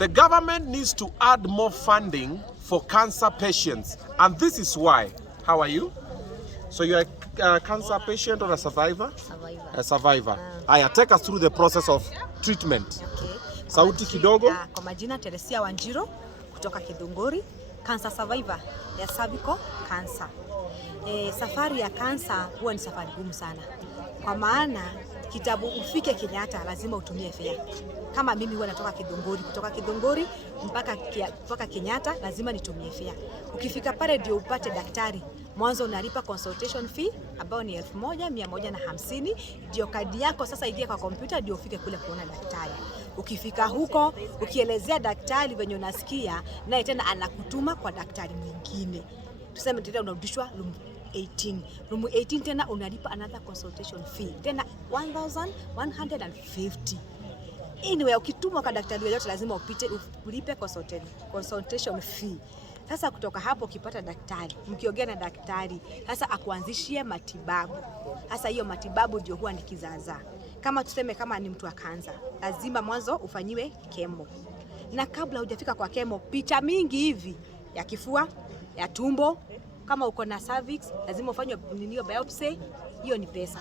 The government needs to add more funding for cancer patients, and this is why. How are you? So you're a cancer patient or a survivor? Survivor. A survivor. Aya, take us through the process of treatment. Okay. Sauti kidogo. Kwa majina Teresia Wanjiro kutoka Kidunguri, cancer survivor ya cervical cancer. Safari ya cancer huwa ni safari ngumu sana. Kwa maana kitabu ufike Kenyatta lazima utumie fare. Kama mimi huwa natoka Kidunguri, kutoka Kidunguri mpaka Kenyatta lazima nitumie fare. Ukifika pale ndio upate daktari. Mwanzo unalipa consultation fee ambao ni 1150, ndio kadi yako sasa ingie kwa kompyuta ndio ufike kule kuona daktari. Ukifika huko ukielezea daktari venye unasikia, naye tena anakutuma kwa daktari mwingine. Tuseme tena unarudishwa room 18. Room 18 tena unalipa another consultation fee. Tena 1150. Anyway, ukitumwa kwa daktari yoyote lazima ulipe consultation fee. Sasa kutoka hapo ukipata daktari, mkiongea na daktari, sasa akuanzishie matibabu. Sasa hiyo matibabu ndio huwa ni kizaazaa. Kama tuseme kama ni mtu wa kansa, lazima mwanzo ufanyiwe kemo. Na kabla hujafika kwa kemo, picha mingi hivi ya kifua, ya tumbo, kama uko na cervix, lazima ufanywe biopsy, hiyo ni pesa.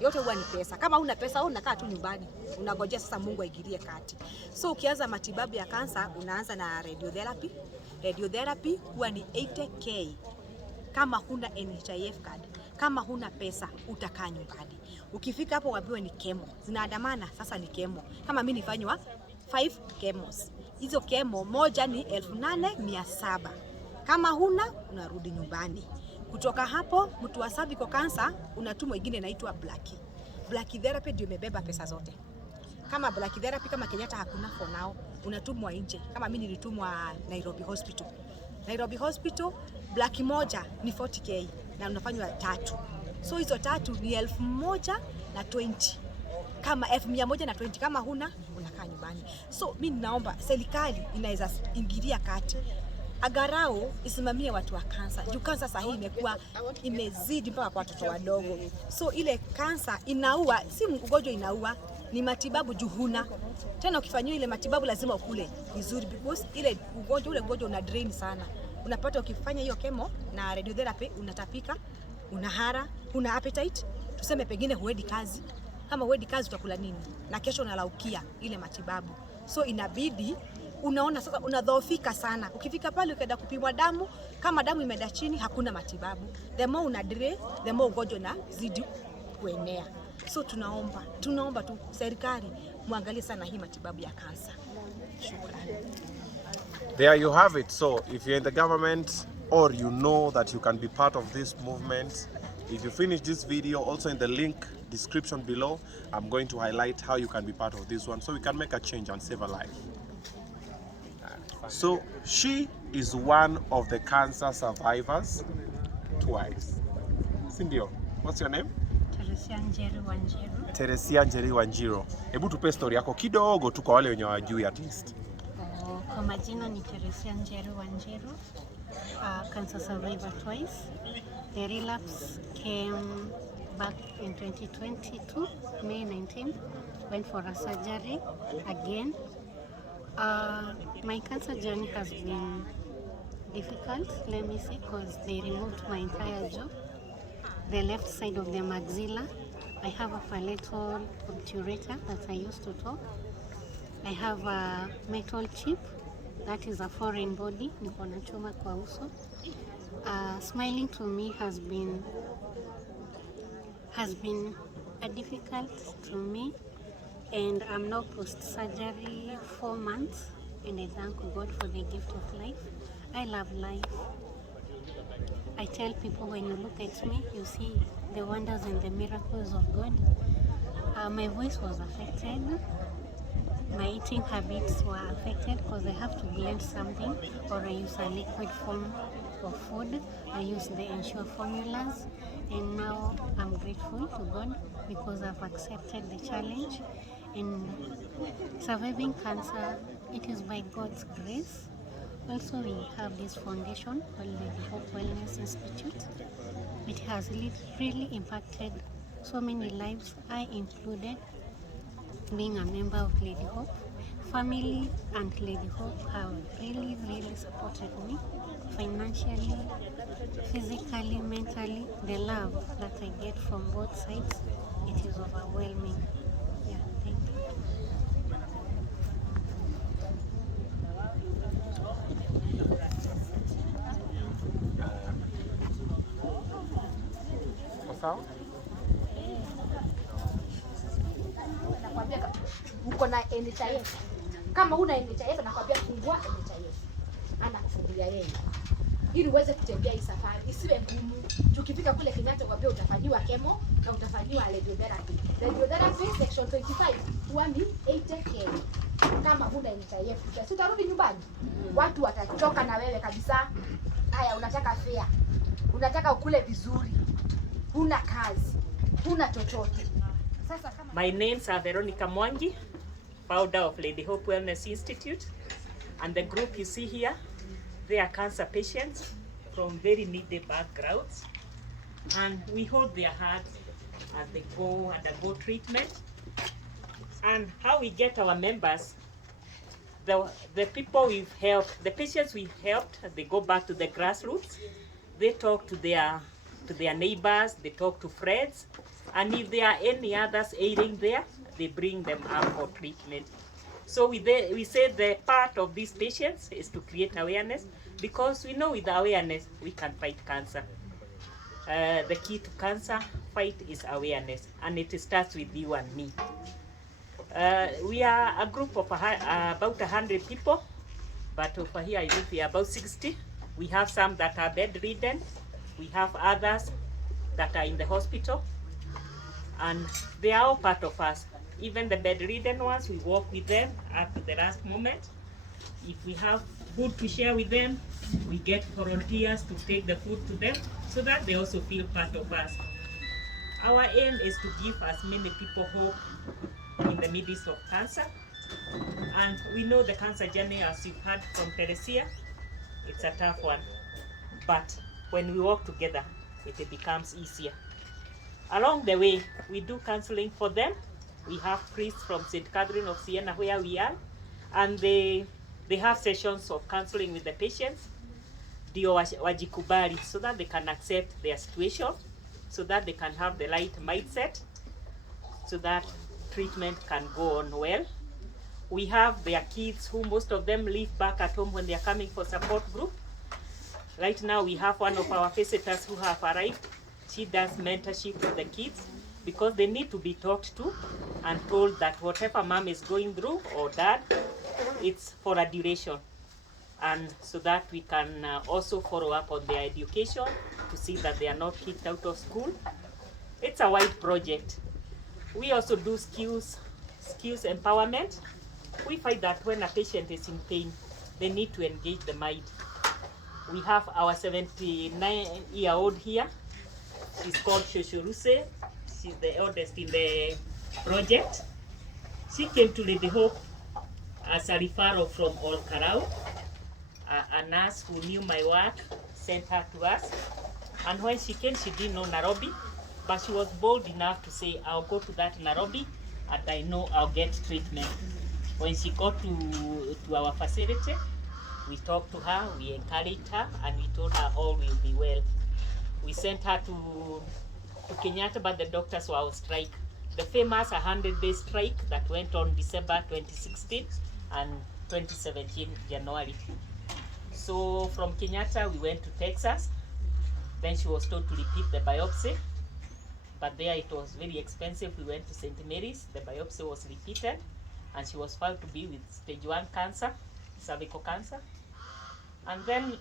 Yote huwa ni pesa. Kama una pesa unakaa tu nyumbani, unangojea sasa Mungu aingilie kati. So ukianza matibabu ya kansa, unaanza na radiotherapy. Radiotherapy huwa ni 80k. Kama huna NHIF card, kama huna pesa utakaa nyumbani. Ukifika hapo waambiwe ni chemo. Zinaandamana sasa ni chemo. Kama mimi nifanywa 5 chemos. Hizo chemo moja ni 8700. Kama huna unarudi nyumbani. Kutoka hapo mtu wa cervical cancer unatumwa ingine inaitwa black therapy ndio imebeba pesa zote. Kama black therapy kama Kenyatta hakuna for now, unatumwa nje. Kama mimi nilitumwa Nairobi Hospital. Nairobi Hospital black moja ni 40k na unafanywa 3. So hizo 3 ni 1120. Kama 1120 kama huna unakaa nyumbani. So mimi naomba serikali inaweza ingilia kati. Agarao isimamie watu wa kansa. Juu kansa sasa hii imezidi mpaka kwa watoto wadogo. So ile kansa inaua, si ugonjwa inaua, ni matibabu juhuna. Tena ukifanywa ile matibabu lazima ukule vizuri because ule ugonjwa una drain sana. Unapata ukifanya hiyo chemo na radiotherapy unatapika, unahara, una appetite, tuseme pengine huendi kazi. Kama huendi kazi utakula nini? Na kesho unalaukia ile matibabu. So inabidi unaona sasa unadhoofika sana. Ukifika pale ukaenda kupimwa damu, kama damu imeenda chini hakuna matibabu. The more una delay, the more ugonjwa unazidi kuenea. So tunaomba tu serikali muangalie sana hii matibabu ya kansa. Shukrani. There you have it. So if you're in the government or you know that you can be part of this movement, if you finish this video, also in the link description below, I'm going to highlight how you can be part of this one so we can make a change and save a life. So she is one of the cancer survivors twice. Sindio, what's your name? Teresia Njeri Wanjiro. Teresia Njeri Wanjiro. Hebu tupe story yako kidogo tu kwa wale wenye hawajui at least. Kwa majina ni Teresia Njeri Wanjiro. Cancer survivor twice. The relapse came back in 2022, May 19th. Went for a surgery again. My cancer journey has been difficult, let me say, because they removed my entire jaw, the left side of the maxilla. I have a palatal obturator that I used to talk. I have a metal chip, that is a foreign body, niko na chuma kwa uso. Smiling to me has been difficult to me. And I'm now post-surgery 4 months, and I thank God for the gift of life. I love life. I tell people when you look at me, you see the wonders and the miracles of God. My voice was affected. My eating habits were affected because I have to blend something or I use a liquid form of food. I use the Ensure formulas, and now I'm grateful to God because I've accepted the challenge. In surviving cancer, it is by God's grace. Also, we have this foundation called the Hope Wellness Institute. It has really impacted so many lives, I included, being a member of Lady Hope. family and Lady Hope have really, really supported me financially, physically, mentally. The love that I get from both sides, it is overwhelming. Yeah, thank you. Sawa? Nakwambia uko na NHIF. Kama una NHIF nakwambia fungua NHIF. Ana kufungulia yeye. Ili uweze kutembea hii safari isiwe ngumu. Tukifika kule Kenyatta kwambia utafanyiwa chemo na utafanyiwa radiotherapy. Radiotherapy section 25 huwa ni 80k. Kama huna NHIF, si utarudi nyumbani. Watu watachoka na wewe kabisa. Haya, unataka fare. Unataka ukule vizuri. Huna kazi. Huna chochote. My names are Veronica Mwangi, founder of Lady Hope Wellness Institute, and the group you see here, they are cancer patients from very needy backgrounds, and we hold their hands as they go undergo treatment. And how we get our members, the people we've helped, the patients we've helped, they go back to the grassroots, they talk to their neighbors, they talk to friends, and if there are any others ailing there, they bring them up for treatment. So we say the part of these patients is to create awareness, because we know with awareness we can fight cancer. The key to cancer fight is awareness, and it starts with you and me. We are a group of about 100 people, but over here I think we are about 60. We have some that are bedridden, we have others that are in the hospital, and they are all part of us. Even the bedridden ones, we work with them up to the last moment. If we have food to share with them, we get volunteers to take the food to them so that they also feel part of us. Our aim is to give as many people hope in the midst of cancer. And we know the cancer journey, as you've heard from Teresia, it's a tough one. But when we work together, it becomes easier. Along the way, we do counseling for them. We have priests from St. Catherine of Siena where we are, and they have sessions of counseling with the patients, ndio wajikubali, so that they can accept their situation, so that they can have the right mindset, so that treatment can go on well. We have their kids who most of them live back at home when they are coming for support group. Right now we have one of our visitors who have arrived. She does mentorship with the kids, because they need to be talked to and told that whatever mom is going through or dad, it's for a duration, and so that we can also follow up on their education to see that they are not kicked out of school. It's a wide project. We also do skills empowerment. We find that when a patient is in pain, they need to engage the mind. We have our 79-year-old here. She's called Shoshoruse. She's the eldest in the project. She came to Lady Hope as a referral from Olkarau. A nurse who knew my work sent her to us. And when she came, she didn't know Nairobi, but she was bold enough to say, I'll go to that Nairobi and I know I'll get treatment. When she got to our facility, we talked to her, we encouraged her, and we told her all will be well. We sent her to Kenyatta, but the doctors were on strike. The famous 100-day strike that went on December 2016 and 2017 January. So from Kenyatta we went to Texas. Then she was told to repeat the biopsy, but there it was very expensive. We went to St. Mary's. The biopsy was repeated, and she was found to be with stage 1 cancer, cervical cancer. And then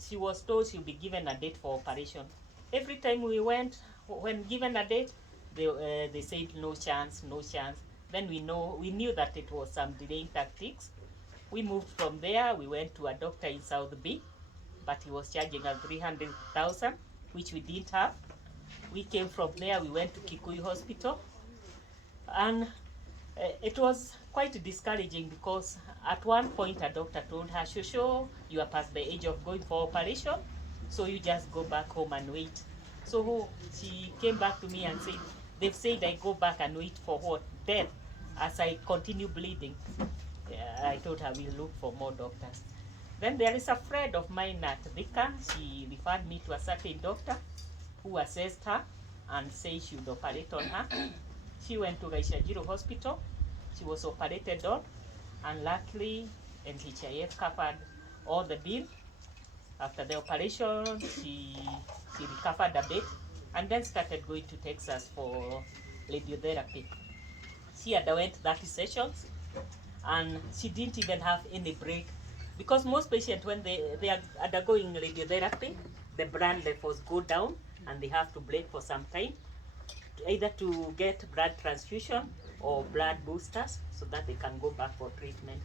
she was told she'll be given a date for operation. Every time we went, when given a date, they said no chance, no chance. Then we knew that it was some delaying tactics. We moved from there. We went to a doctor in South B, but he was charging us 300,000, which we didn't have. We came from there. We went to Kikuyu Hospital, and it was quite discouraging, because at one point a doctor told her, Shosho, you are past the age of going for operation, so you just go back home and wait. So she came back to me and said, they've said I go back and wait for what? Death, as I continue bleeding. I told her we'll look for more doctors. Then there is a friend of mine at Thika. She referred me to a certain doctor who assessed her and said she would operate on her. She went to Gaishajiro Hospital. She was operated on, and luckily NHIF covered all the bill. After the operation, she recovered a bit and then started going to Texas for radiotherapy. She underwent 30 sessions and she didn't even have any break, because most patients, when they are undergoing radiotherapy, the blood levels go down and they have to break for some time, either to get blood transfusion or blood boosters so that they can go back for treatment.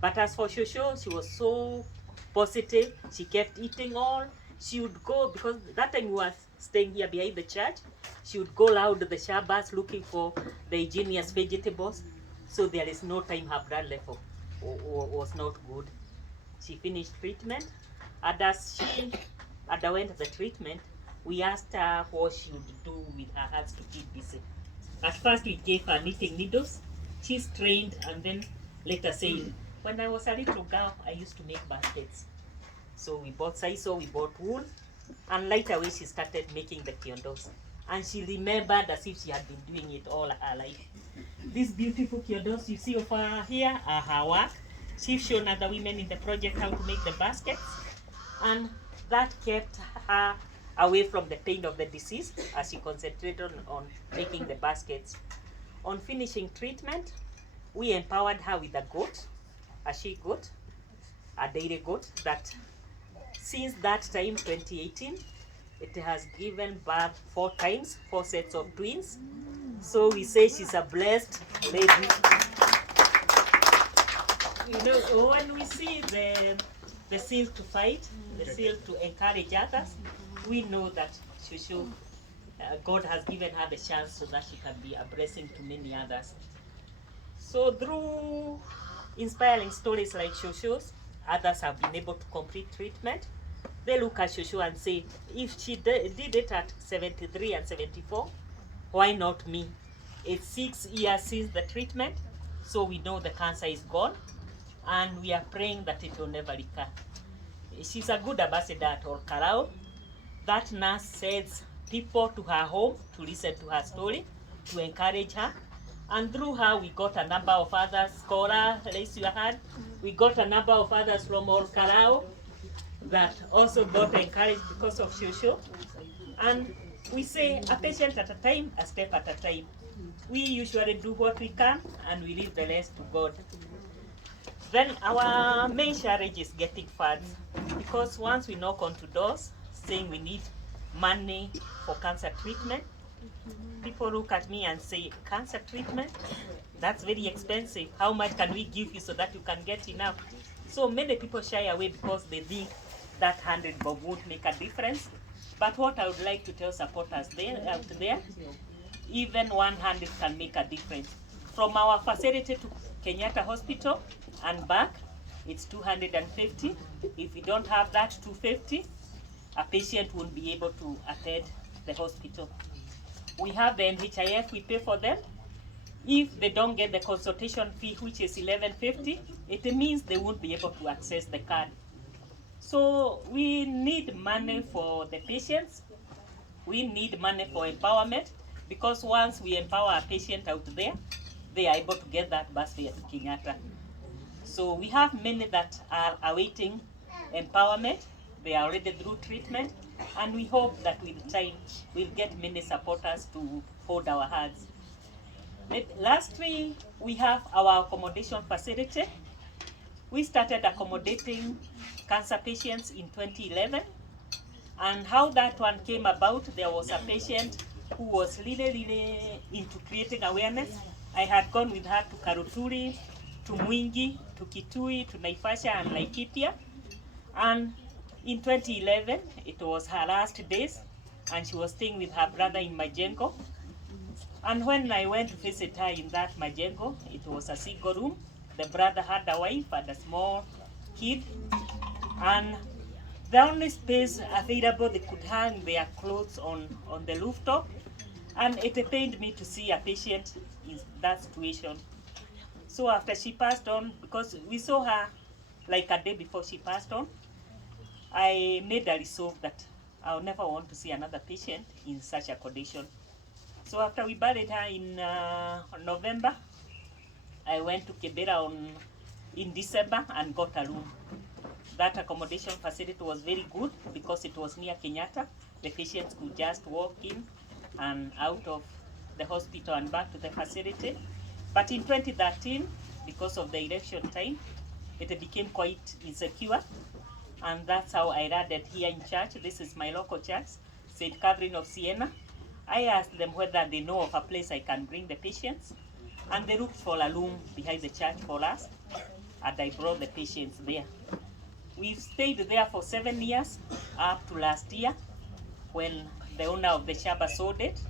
But as for Shosho, she was so positive. She kept eating all. She would go, because that time we were staying here behind the church, she would go around the shabas looking for the ingenious vegetables. So there is no time her blood level was not good. She finished treatment, and as she underwent the treatment, we asked her what she would do with her hands to keep busy. At first we gave her knitting needles. She's trained, and then later said, when I was a little girl, I used to make baskets. So we bought sisal, we bought wool, and right away she started making the kiondos. And she remembered as if she had been doing it all her life. These beautiful kiondos you see over here are her work. She's shown other women in the project how to make the baskets, and that kept her away from the pain of the disease as she concentrated on making the baskets. On finishing treatment, we empowered her with a goat, a she goat, a dairy goat, that since that time, 2018, it has given birth 4 times, 4 sets of twins. So we say she's a blessed lady. You know, when we see the zeal to fight, the zeal to encourage others, we know that Shosho, God has given her the chance so that she can be a blessing to many others. So through inspiring stories like Shosho's, others have been able to complete treatment. They look at Shosho and say, if she did it at 73 and 74, why not me? It's 6 years since the treatment, so we know the cancer is gone, and we are praying that it will never recur. She's a good ambassador at Olkarao. That nurse sends people to her home to listen to her story, to encourage her. And through her, we got a number of others. Cora, raise your hand. We got a number of others from Olkarao that also got encouraged because of Shosho. And we say a patient at a time, a step at a time. We usually do what we can and we leave the rest to God. Then our main challenge is getting funds, because once we knock onto doors saying we need money for cancer treatment, people look at me and say, cancer treatment? That's very expensive. How much can we give you so that you can get enough? So many people shy away because they think that 100 bob won't make a difference. But what I would like to tell supporters out there, even 100 can make a difference. From our facility to Kenyatta Hospital and back, it's 250. If we don't have that 250, a patient won't be able to attend the hospital. We have the NHIF, we pay for them. If they don't get the consultation fee, which is 1150, it means they won't be able to access the card. So we need money for the patients. We need money for empowerment, because once we empower a patient out there, they are able to get that bus fare to Kenyatta. So we have many that are awaiting empowerment. They are already through treatment, and we hope that with time we'll get many supporters to hold our hands. Lastly, we have our accommodation facility. We started accommodating cancer patients in 2011, and how that one came about, there was a patient who was really into creating awareness. I had gone with her to Karuturi, to Mwingi, to Kitui, to Naivasha and Laikipia, and in 2011, it was her last days, and she was staying with her brother in Majengo. And when I went to visit her in that Majengo, it was a single room. The brother had a wife and a small kid, and the only space available, they could hang their clothes on the rooftop, and it pained me to see a patient in that situation. So after she passed on, because we saw her like a day before she passed on, I made a resolve that I'll never want to see another patient in such a condition. So after we buried her in November, I went to Kibera in December and got a room. That accommodation facility was very good because it was near Kenyatta. The patients could just walk in and out of the hospital and back to the facility. But in 2013, because of the election time, it became quite insecure. And that's how I landed here in church. This is my local church, St. Catherine of Siena. I asked them whether they know of a place I can bring the patients. And they looked for a room behind the church for us. And I brought the patients there. We've stayed there for 7 years, up to last year, when the owner of the shamba sold it.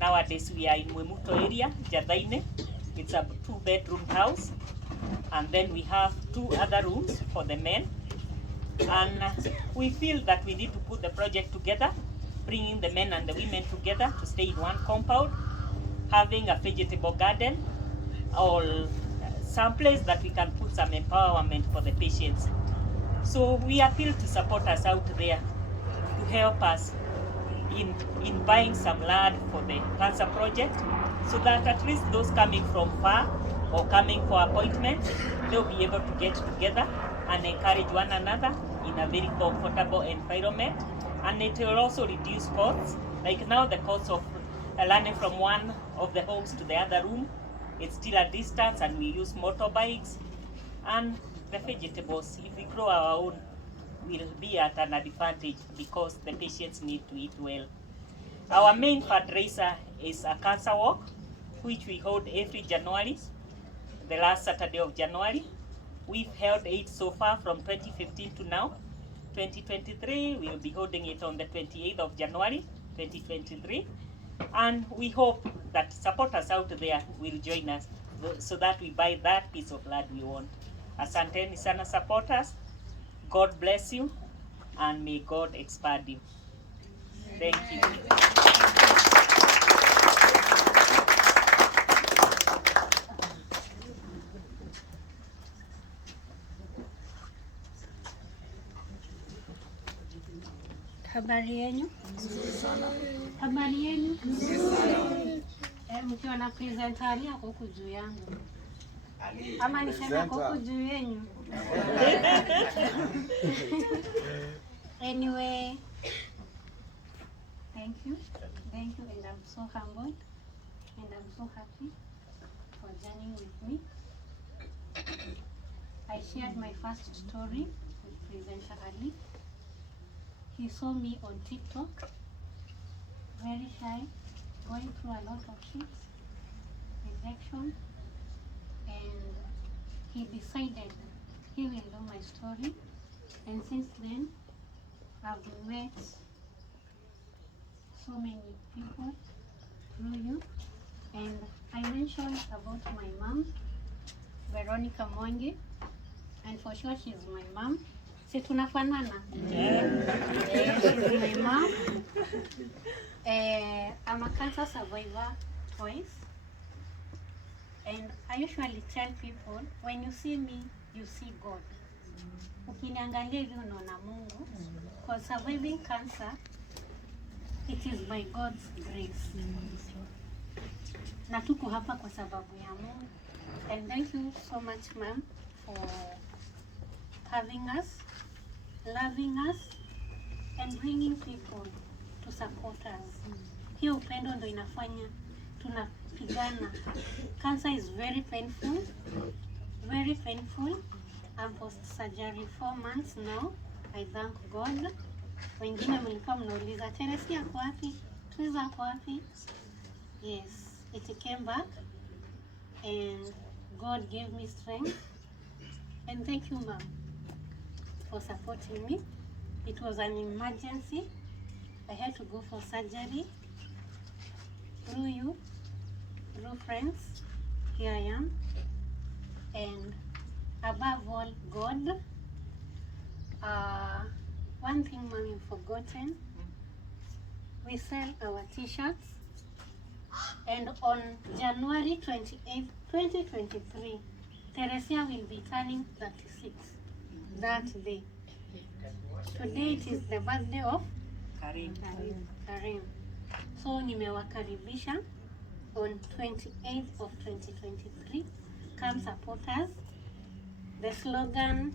Nowadays we are in Mwemuto area, Jadaine. It's a 2-bedroom house. And then we have 2 other rooms for the men. And we feel that we need to put the project together, bringing the men and the women together to stay in one compound, having a vegetable garden, or some place that we can put some empowerment for the patients. So we appeal to supporters out there to help us in buying some land for the cancer project, so that at least those coming from far or coming for appointments, they'll be able to get together and encourage one another in a very comfortable environment. And it will also reduce costs. Like now the cost of learning from one of the homes to the other room, it's still a distance, and we use motorbikes. And the vegetables, if we grow our own, will be at an advantage because the patients need to eat well. Our main fundraiser is a cancer walk, which we hold every January, the last Saturday of January. We've held 8 so far from 2015 to now. 2023, we'll be holding it on the 28th of January, 2023. And we hope that supporters out there will join us so that we buy that piece of land we want. Asanteni sana supporters. God bless you, and may God expand you. Thank you. Habari yenu? Habari yenu? Mkiwa na presenter Ali ako huku juu yangu. Ama niseme ako huku juu yenu. Anyway, thank you, and I'm so humbled, and I'm so happy for journeying with me. I shared my first story with presenter Ali. He saw me on TikTok, very shy, going through a lot of shit, rejection, and he decided he will know my story. And since then, I've met so many people through you. And I mentioned about my mom, Veronica Mwangi, and for sure she's my mom. Si tunafanana? Yeah. She's my mom. I'm a cancer survivor twice. And I usually tell people, when you see me, you see God. Ukiniangalia hivi unaona Mungu. Because surviving cancer, it is by God's grace. Na tuko hapa kwa sababu ya Mungu. And thank you so much, ma'am, for having us, loving us, and bringing people to support us. Hiyo upendo ndo inafanya tunapigana. Cancer is very painful, very painful. I'm post surgery 4 months now. I thank God. Wengine mlikuwa mnauliza Teresi yako wapi? Twiza yako wapi? Yes, it came back, and God gave me strength. And thank you, ma'am, for supporting me. It was an emergency. I had to go for surgery. Through you, through friends, here I am. And above all, God. One thing, ma'am, you've forgotten. We sell our t-shirts. And on January 28, 2023, Teresia will be turning 36 that day. Today it is the birthday of Karim. So nimewakaribisha on 28th of 2023. Come support us. The slogan,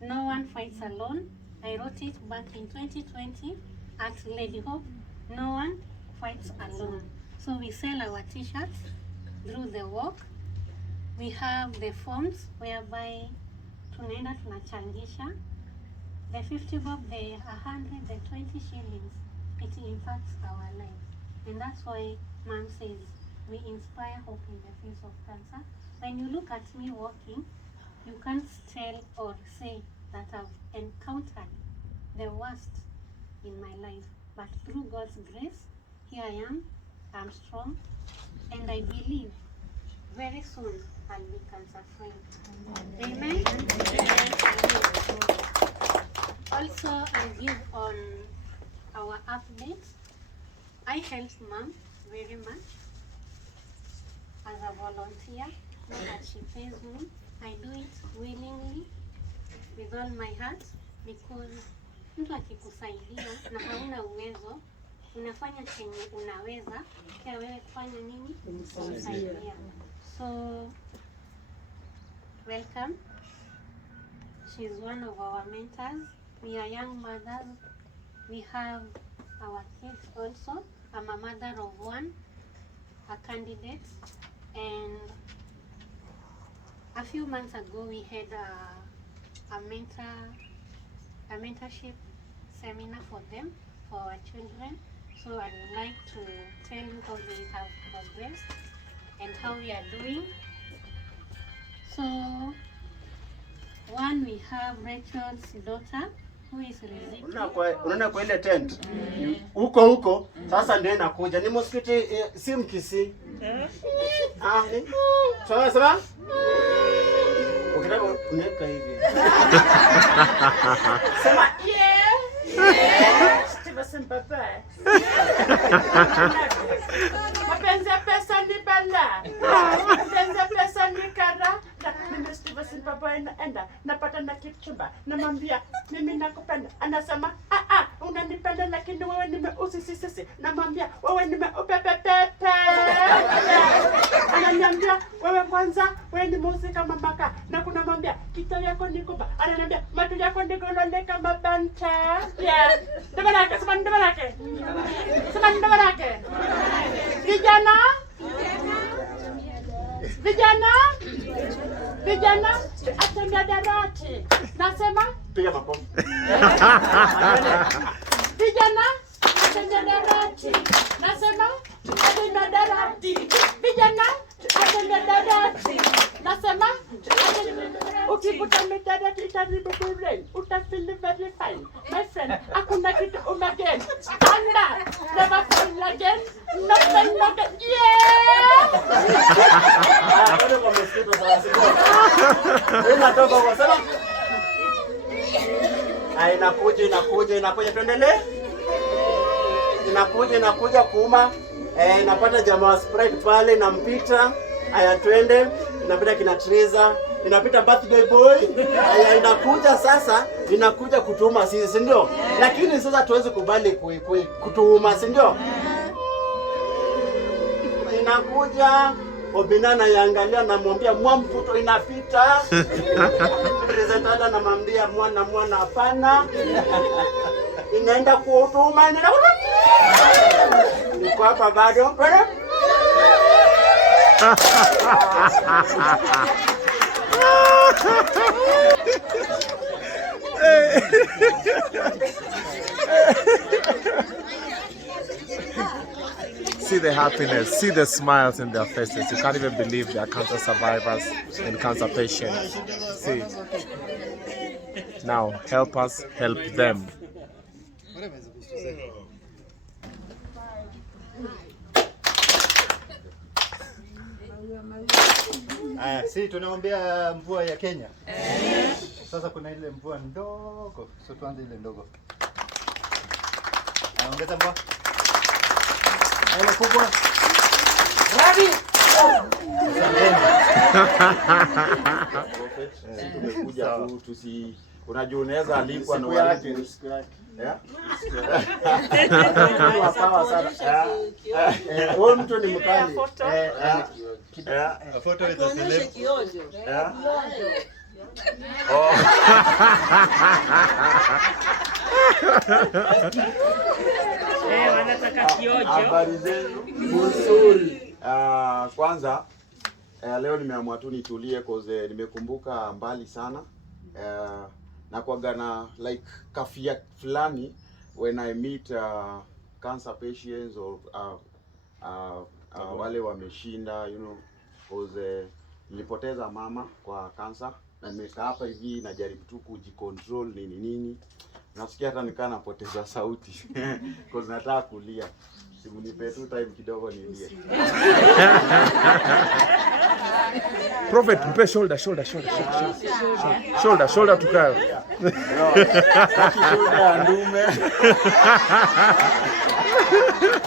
"No one fights alone." I wrote it back in 2020 at Lady Hope. No one fights alone. So we sell our t-shirts through the walk. We have the forms whereby tunaenda tunachangisha. The 50 bob, the 100, the 20 shillings, it impacts our lives. And that's why Mom says we inspire hope in the face of cancer. When you look at me walking, you can't tell or say that I've encountered the worst in my life. But through God's grace, here I am, I'm strong, and I believe very soon I'll be cancer free. Amen? Amen. Also, I'll give on our updates. I help Mom very much as a volunteer, not that she pays me. I do it willingly with all my heart, because mtu akikusaidia na hauna uwezo, unafanya chenye unaweza pia wewe kufanya nini? Kumsaidia. So welcome. She's one of our mentors. We are young mothers. We have our kids also. I'm a mother of one, a candidate, and a few months ago we had a mentorship seminar for them, for our children. So I'd like to tell you how they have progressed and how we are doing. So one, we have Rachel's daughter who is Riziki. Unaona kwa ile tent huko sasa ndio inakuja. Ni msikiti si Mkisi. Sawa? Ukitaka unaweka hivi. Sema Steven Papa. Mapenzi pesa ni bala. Mapenzi pesa ni kara. Mimi Steven Papa enda napata na kichumba. Namwambia mimi nakupenda. Anasema unanipenda lakini wewe nimeusi sisi. Namwambia wewe nimeupepepepe. Ananiambia wewe kwanza wewe ni muziki kama maka. Na kuna mwambia kitu yako ni kubwa. Ananiambia matu yako ni golole kama banta. Yeah. Ndabarake, sema ndabarake. Sema ndabarake. Vijana atembea darati. Nasema piga makofi. Vijana atembea darati. Nasema atembea darati. Vijana atembea darati. Nasema ukikuta darati itaribu bure. Utafeel very fine. My friend, hakuna kitu umagen. Anda, never feel again. Nothing again. Yeah! Inakuja tuendelee. Inakuja kuuma. Napata jamaa Sprite pale nampita. Aya twende. Inapita kina Treza. Inapita birthday boy. Aya inakuja sasa, inakuja kutuuma sisi, si ndio? Lakini sasa tuweze kubali kutuuma, si ndio? Inakuja Obinna anaangalia namwambia mputo inapita. Presentala namwambia mwana hapana. Inaenda kuutuma niko hapa bado. See the happiness, see the smiles in their faces. You can't even believe they are cancer survivors and cancer patients. See. Now, help us help them. Si tunaombea mvua ya Kenya. Sasa kuna ile mvua ndogo. So tuanze ile ndogo. Ongeza mvua. Makofi kubwa. Ready? Sisi tumekuja tu tusi unajua unaweza alipwa na walimu. Huyo mtu ni mkali. Photo with the celeb. Wanataka kiojo. Habari zenu? Nzuri. Kwanza leo nimeamua tu nitulie cause nimekumbuka mbali sana. Na kuaga na like kafia fulani when I meet cancer patients or wale wameshinda, you know, cause nilipoteza mama kwa cancer na nimekaa hapa hivi najaribu tu kujicontrol nini. Nasikia hata nikaa napoteza sauti cause nataka kulia. Simu nipe tu time kidogo nilie. Prophet, mpe shoulder tukae. Shoulder ya ndume.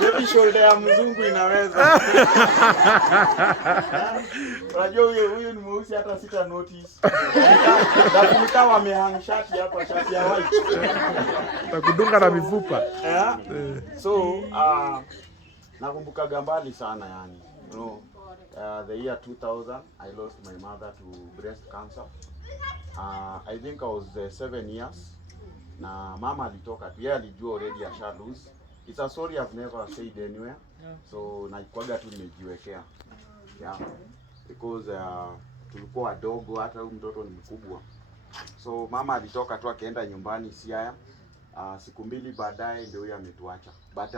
Baby shoulder ya mzungu inaweza. Unajua huyu ni mweusi hata sita notice. Lakini kama amehang shati hapa, shati ya white. Takudunga na mifupa. So, nakumbuka gambali sana yani. You know, the year 2000 I lost my mother to breast cancer. I think I was 7 years. Na mama alitoka tu, yeye alijua already asha lose. It's a story I've never said anywhere. So naikwaga tu nimejiwekea. Yeah. Because tulikuwa wadogo, hata huyu mtoto ni mkubwa. So mama alitoka tu akaenda nyumbani Siaya. Siku mbili baadaye ndio yeye ametuacha. But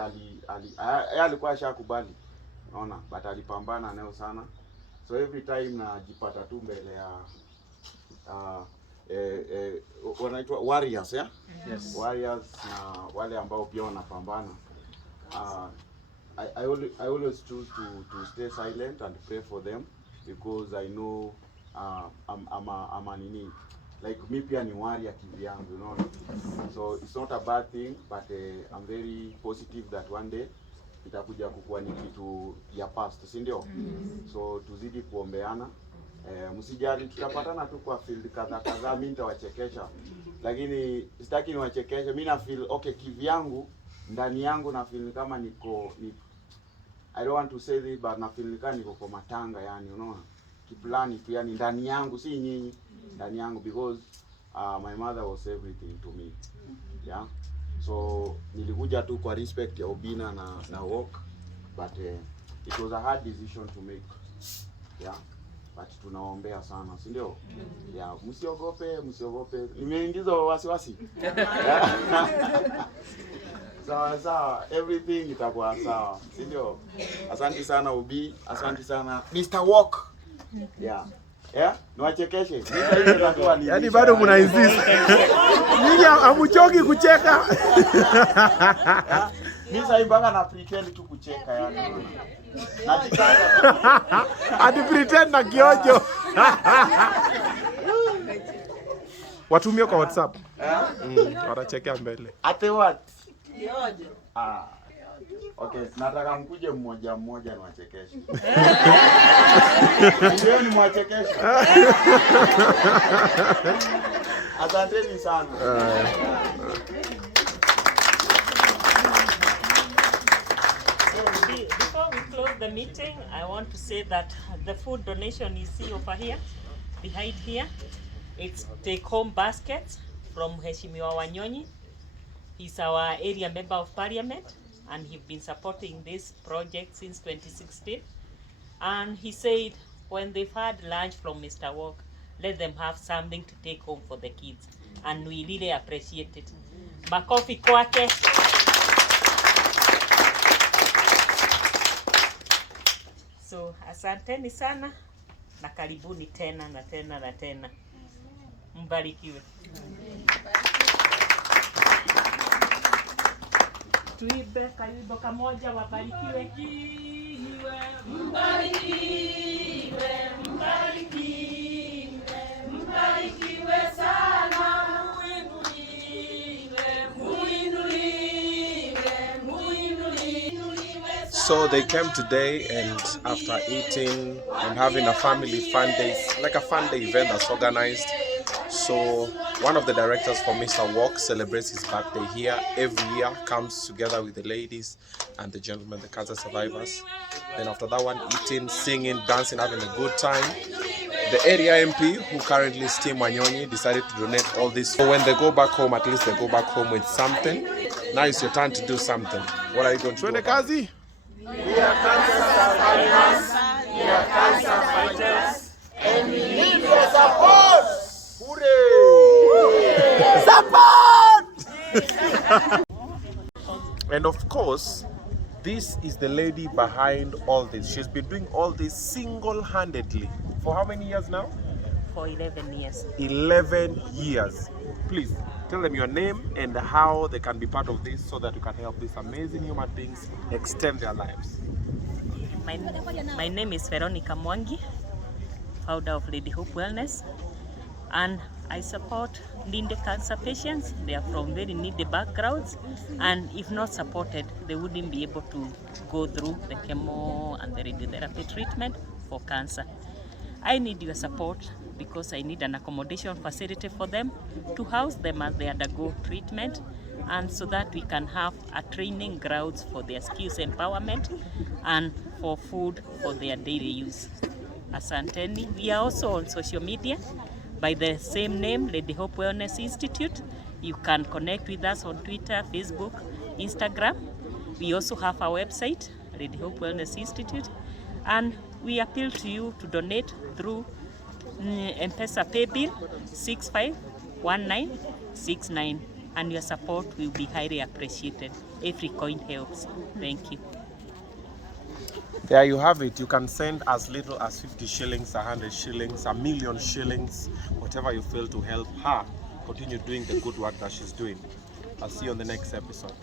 alikuwa ashakubali. Unaona, but alipambana nayo sana. So every time najipata tu mbele ya wanaitwa warriors, yeah? Yes. Warriors na wale ambao pia wanapambana. I always choose to stay silent and pray for them because I know I'm a nini, like me pia ni warrior kivyangu, you know. So it's not a bad thing, but I'm very positive that one day itakuja kukuwa ni kitu ya past, si ndio? So tuzidi kuombeana. Msijali, tutapatana tu kwa field kadhaa, mimi nitawachekesha. Lakini sitaki niwachekeshe, mimi na feel okay kivyangu, ndani yangu na feel kama I don't want to say this, but na feel kama niko kwa matanga yani, unaona? Kiplani tu yani ndani yangu, si nyinyi, ndani yangu, because my mother was everything to me. Yeah. So nilikuja tu kwa respect ya Obinna na walk, but it was a hard decision to make. Yeah. But tunaombea sana, si ndio? Yeah, msiogope. Nimeingiza wasiwasi. Sawa, everything itakuwa sawa, si ndio? Asante sana Obi, asante sana Mr. Walk. Yeah. Yeah, niwachekeshe. Yaani bado mna insist. Ninyi hamuchoki kucheka. Mimi sasa mpaka na pretend tu kucheka yani. Adi pretend na kiojo. Watumie kwa WhatsApp. Watachekea mbele. Ate what? Kiojo. Okay, nataka mkuje mmoja niwachekeshe. Ndio ni mwachekeshe. Asanteni sana. Before we close the meeting, I want to say that the food donation you see over here, behind here, it's take-home baskets from Mheshimiwa Wanyonyi. He's our area member of parliament, and he's been supporting this project since 2016. And he said when they've had lunch from Mr. Walk, let them have something to take home for the kids. And we really appreciate it. Makofi kwake. So asanteni sana na karibuni tena na tena na tena. Mbarikiwe. Tuibe karibu kamoja, wabarikiwe. Mbarikiwe sana. Muinuliwe So they came today, and after eating and having a family fun day, like a fun day event that's organized. So one of the directors for Mr. Walk celebrates his birthday here every year, comes together with the ladies and the gentlemen, the cancer survivors. Then after that one, eating, singing, dancing, having a good time. The area MP, who currently is Team Wanyonyi, decided to donate all this. So when they go back home, at least they go back home with something. Now it's your turn to do something. What are you going to do? Kazi? We are cancer survivors, we are cancer fighters, and we need your support! Support! And of course, this is the lady behind all this. She's been doing all this single-handedly. For how many years now? For 11 years. 11 years. Please, tell them your name and how they can be part of this so that you can help these amazing human beings extend their lives. My name is Veronica Mwangi, founder of Lady Hope Wellness, and I support needy cancer patients. They are from very needy backgrounds, and if not supported, they wouldn't be able to go through the chemo and the radiotherapy treatment for cancer. I need your support because I need an accommodation facility for them to house them as they undergo treatment, and so that we can have a training grounds for their skills empowerment and for food for their daily use. Asanteni. We are also on social media by the same name, Lady Hope Wellness Institute. You can connect with us on Twitter, Facebook, Instagram. We also have our website, Lady Hope Wellness Institute, and we appeal to you to donate through M-Pesa Paybill 651969, and your support will be highly appreciated. Every coin helps. Thank you. There you have it. You can send as little as 50 shillings, 100 shillings, 1,000,000 shillings, whatever you feel to help her continue doing the good work that she's doing. I'll see you on the next episode.